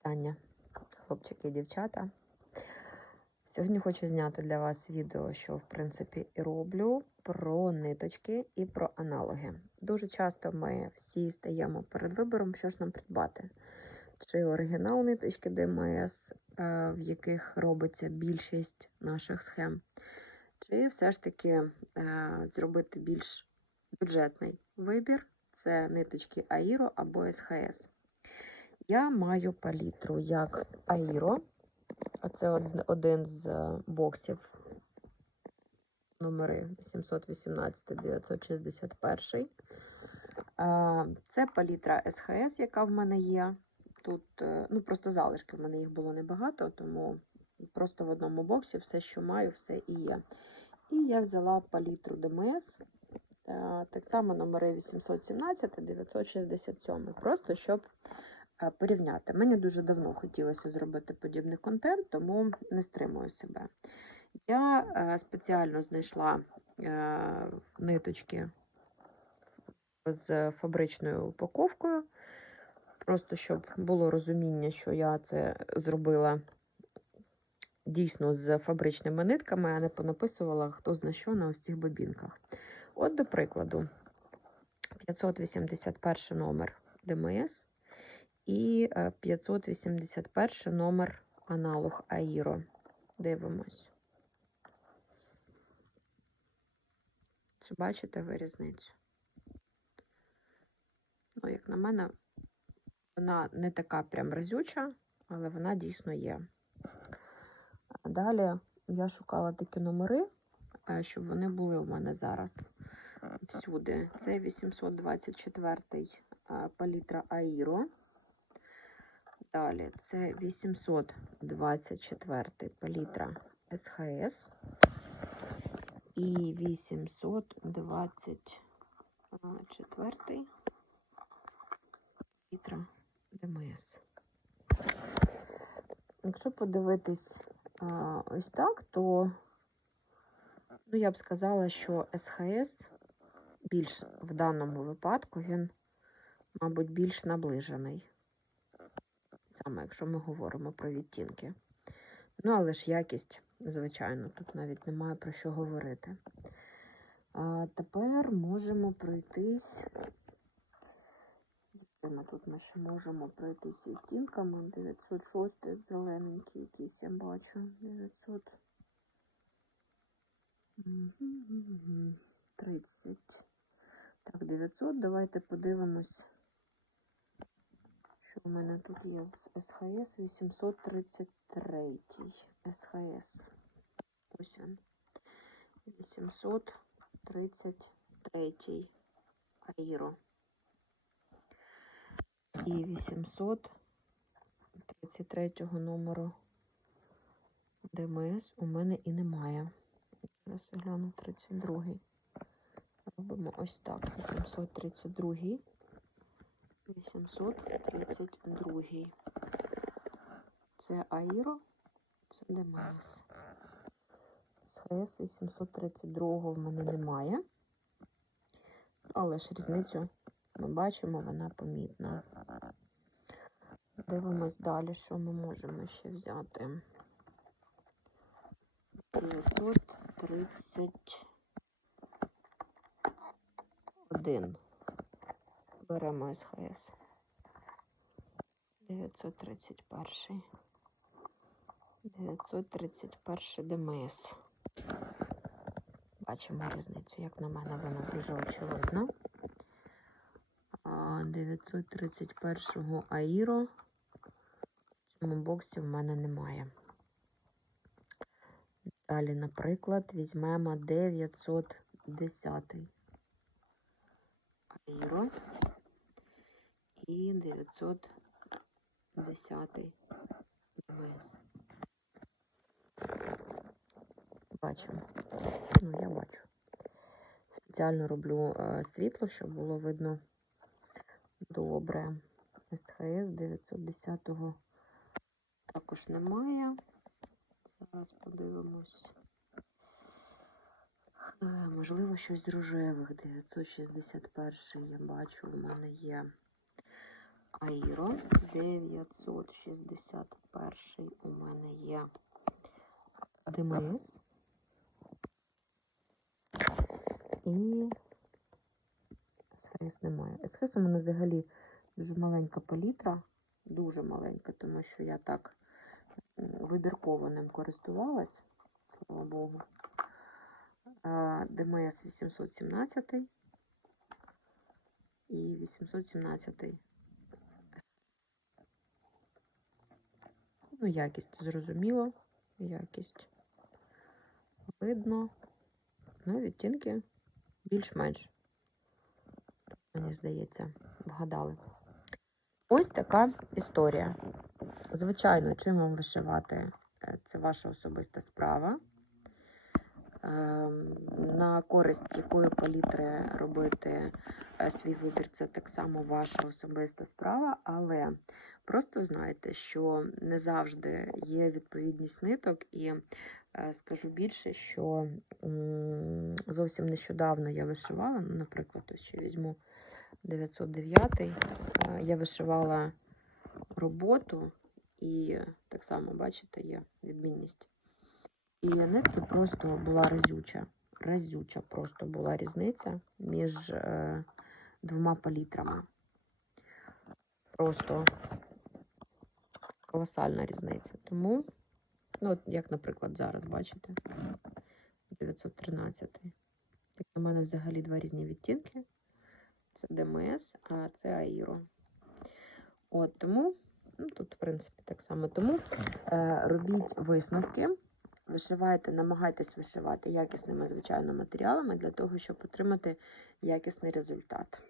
Вітання, хлопчики і дівчата. Сьогодні хочу зняти для вас відео, що в принципі і роблю про ниточки і про аналоги. Дуже часто ми всі стаємо перед вибором, що ж нам придбати. Чи оригінал ниточки ДМС, е, в яких робиться більшість наших схем, чи все ж таки е, зробити більш бюджетний вибір це ниточки Аїро або СХС. Я маю палітру як Аїро, а це один з е, боксів номери 818-961. Е, Це палітра СХС, яка в мене є. Тут, е, ну, просто залишки в мене їх було небагато, тому просто в одному боксі все, що маю, все і є. І я взяла палітру ДМС. Так само номери 817 967. Просто щоб порівняти. Мені дуже давно хотілося зробити подібний контент, тому не стримую себе. Я е, спеціально знайшла е, ниточки з фабричною упаковкою, просто щоб було розуміння, що я це зробила дійсно з фабричними нитками, а не понаписувала хто зна що на ось цих бобінках. От, до прикладу, 581 номер ДМС і е, 581 номер аналог Аїро. Дивимось. Чи бачите ви різницю? Ну, як на мене, вона не така прям разюча, але вона дійсно є. Далі я шукала такі номери, е, щоб вони були у мене зараз всюди. Це 824 е, палітра Аїро. Далі це 824 палітра СХС і 824 літра ДМС. Якщо подивитись а, ось так, то ну, я б сказала, що СХС більш в даному випадку він, мабуть, більш наближений. Саме якщо ми говоримо про відтінки. Ну, але ж якість, звичайно, тут навіть немає про що говорити. А тепер можемо пройтись. Тут ми ще можемо пройтись відтінками. 906 зелененький якийсь я бачу. 900. 30. Так, 900. Давайте подивимось, в мене тут є з СХС 833. СХС. Ось він. 833 Аїро. І 833 номеру ДМС у мене і немає. Зараз гляну 32. Робимо ось так. 832. 832. Це Аїро, це ДМС. СХС 832 в мене немає. Але ж різницю ми бачимо, вона помітна. Дивимось далі, що ми можемо ще взяти. 931. Беремо СХС. 931. 931 ДМС. Бачимо різницю, як на мене, вона дуже очевидна. А 931 Аїро в цьому боксі в мене немає. Далі, наприклад, візьмемо 910 Аїро і 910 ДМС. Бачимо. Ну, я бачу. Спеціально роблю е, світло, щоб було видно добре. СХС 910-го також немає. Зараз подивимось. Е, Можливо, щось з рожевих. 961 я бачу, в мене є. Аїро 961 у мене є ДМС. І СХС немає. СХС у мене взагалі дуже маленька палітра, дуже маленька, тому що я так вибірково ним користувалась, слава Богу. ДМС 817 і 817. Ну, якість зрозуміло, якість видно. Ну, відтінки більш-менш, мені здається, вгадали. Ось така історія. Звичайно, чим вам вишивати, е, це ваша особиста справа. Ем, На користь якої палітри робити е, свій вибір, це так само ваша особиста справа, але просто знайте, що не завжди є відповідність ниток, і е, скажу більше, що зовсім нещодавно я вишивала, ну, наприклад, ось ще візьму 909, е, я вишивала роботу, і так само, бачите, є відмінність. І нитки просто була разюча. Разюча просто була різниця між е, двома палітрами. Просто колосальна різниця. Тому, ну, от як, наприклад, зараз, бачите, 913. Так, у мене взагалі два різні відтінки. Це ДМС, а це Аїро. От тому, ну, тут, в принципі, так само. Тому е, робіть висновки. Вишивайте, намагайтесь вишивати якісними, звичайно, матеріалами для того, щоб отримати якісний результат.